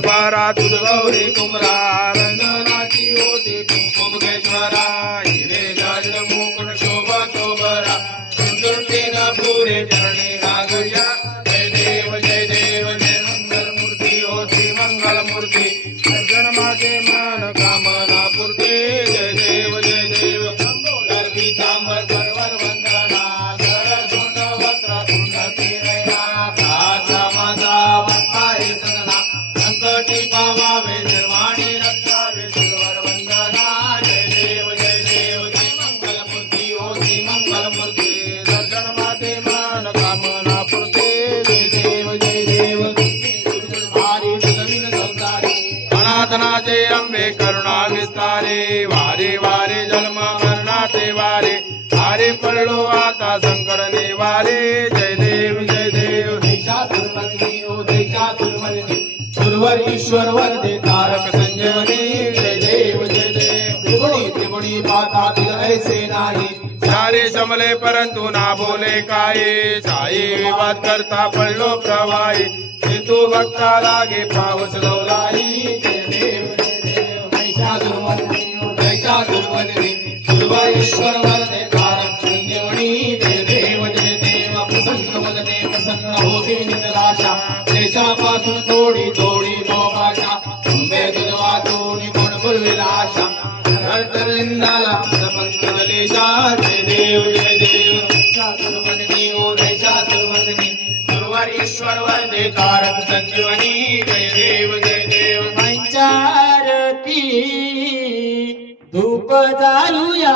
पारा तुलगौरी कुमरा रंजनाची होती कुंकुमकेश्वरा हिरे गाजर मुकुट शोभा शोभरा। सुंदर तेना पुरे चरणी लागल्या वारे वारे जन्म मरणाचे वारे. आरे पडलो आता शंकर वारे जय देव जय देव. हो, ईश्वर वर्धे तारक संजीवनी जय देव जय देव. पाता ऐसे नाही. सारे जमले परंतु ना बोले काय. साई विवाद करता पडलो प्रवाही. तू भक्ता लागे पावसलो विषमापासून थोडी थोडी मोमाशा आंबे दूध वाटून गुण पुरविला आशा तरलिंदाला पंचमले देव जय देव. शासुरवदनी ओ जय शासुरवदनी गुरुवार ईश्वर वंदे कारक संजीवनी. जय देव जय देव. पंचारती धूप चालूया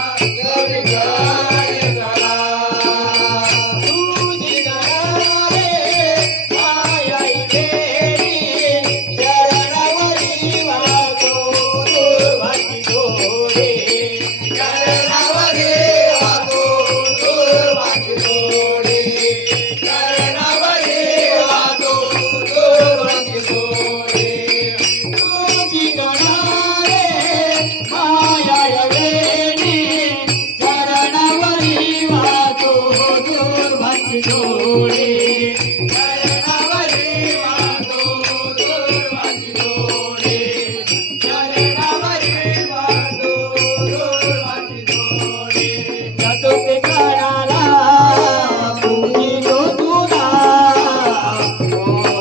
Gauri, Gauri.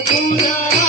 पूरा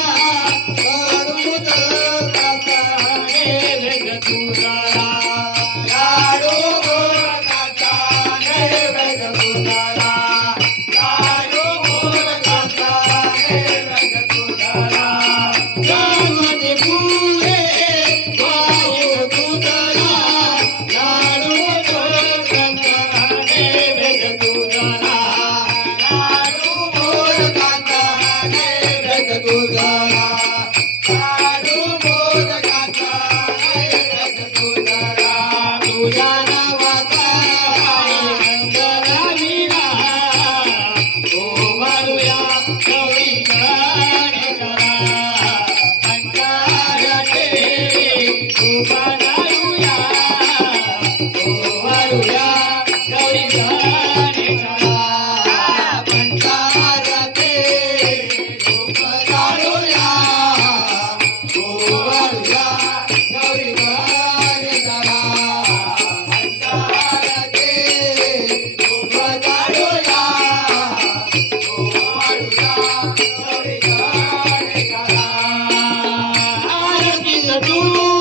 tudo.